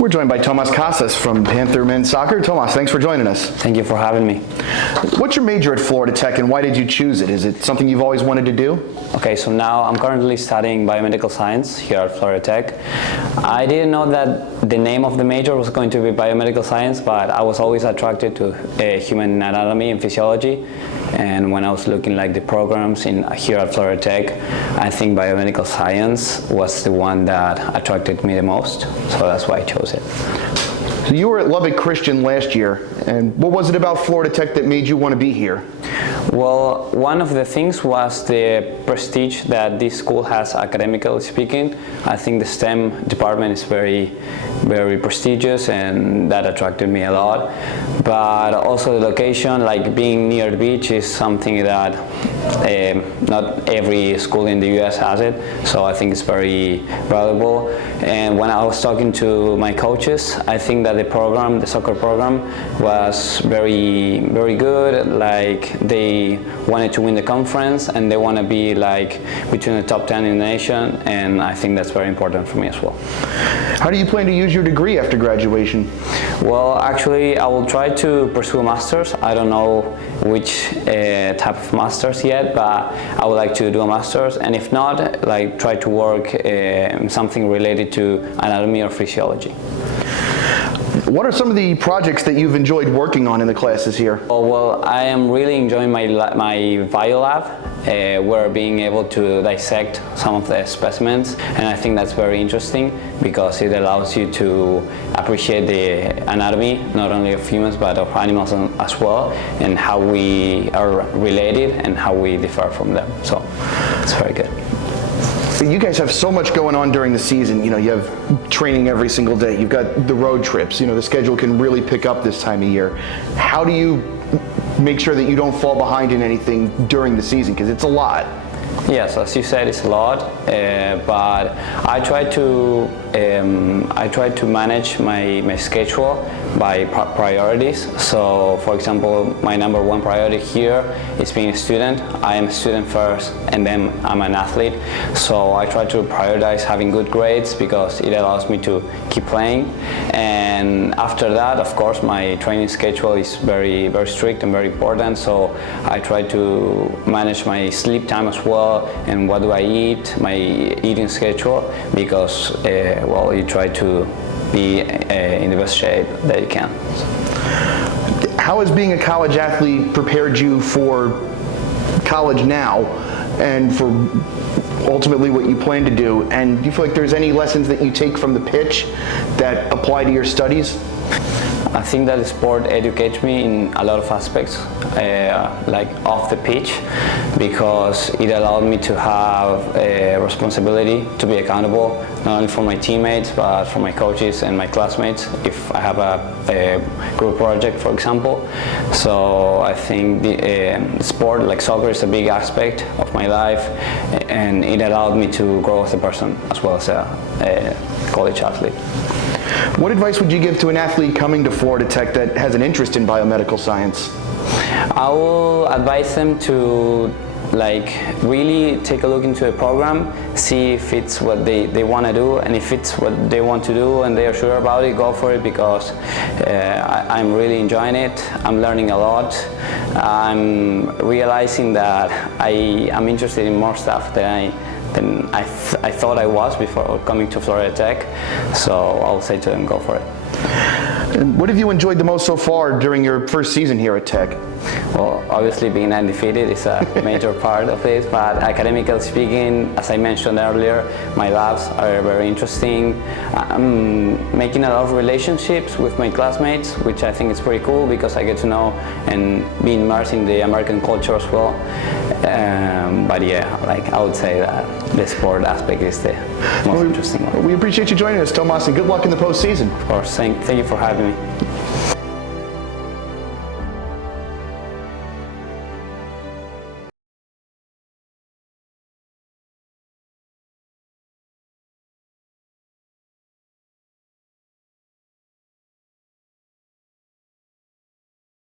We're joined by Tomas Casas from Panther men's soccer. Tomas, thanks for joining us. Thank you for having me. What's your major at Florida Tech and why did you choose it? Is it something you've always wanted to do? Okay, so now I'm currently studying Biomedical Science here at Florida Tech. I didn't know that the name of the major was going to be Biomedical Science, but I was always attracted to human anatomy and physiology. And when I was looking like the programs here at Florida Tech, I think Biomedical Science was the one that attracted me the most. So that's why I chose it. So you were at Lubbock Christian last year, and what was it about Florida Tech that made you want to be here? Well, one of the things was the prestige that this school has academically speaking. I think the STEM department is very prestigious, and that attracted me a lot. But also the location, like being near the beach, is something that not every school in the US has it, so I think it's very valuable. And when I was talking to my coaches, I think that the soccer program was very good. Like they wanted to win the conference and they want to be like between the top 10 in the nation, and I think that's very important for me as well. How do you plan to use your degree after graduation? Well, actually, I will try to pursue a master's. I don't know which type of master's yet, but I would like to do a master's, and if not, like try to work something related to anatomy or physiology. What are some of the projects that you've enjoyed working on in the classes here? Oh, well, I am really enjoying my bio lab. We're being able to dissect some of the specimens, and I think that's very interesting because it allows you to appreciate the anatomy not only of humans but of animals as well, and how we are related and how we differ from them. So it's very good. You guys have so much going on during the season. You know, you have training every single day. You've got the road trips. You know, the schedule can really pick up this time of year. How do you make sure that you don't fall behind in anything during the season? Because it's a lot. Yes, as you said, it's a lot, but I try to manage my schedule by priorities. So, for example, my number one priority here is being a student. I am a student first, and then I'm an athlete. So I try to prioritize having good grades because it allows me to keep playing. And after that, of course, my training schedule is very strict and very important. So I try to manage my sleep time as well, and what do I eat, my eating schedule, because well, you try to be in the best shape that you can. How has being a college athlete prepared you for college now and for ultimately what you plan to do? And do you feel like there's any lessons that you take from the pitch that apply to your studies? I think that the sport educates me in a lot of aspects, like off the pitch, because it allowed me to have a responsibility to be accountable, not only for my teammates, but for my coaches and my classmates, if I have a group project, for example. So I think the sport, like soccer, is a big aspect of my life, and it allowed me to grow as a person, as well as a college athlete. What advice would you give to an athlete coming to Florida Tech that has an interest in biomedical science? I will advise them to really take a look into the program, see if it's what they want to do, and if it's what they want to do and they are sure about it, go for it, because I'm really enjoying it. I'm learning a lot. I'm realizing that I'm interested in more stuff than I thought I was before coming to Florida Tech, so I'll say to them, go for it. And what have you enjoyed the most so far during your first season here at Tech? Well, obviously being undefeated is a major part of it, but academically speaking, as I mentioned earlier, my labs are very interesting. I'm making a lot of relationships with my classmates, which I think is pretty cool because I get to know and be immersed in the American culture as well. But yeah, I would say that the sport aspect is the most interesting one. We appreciate you joining us, Tomas, and good luck in the postseason. Of course, thank you for having me.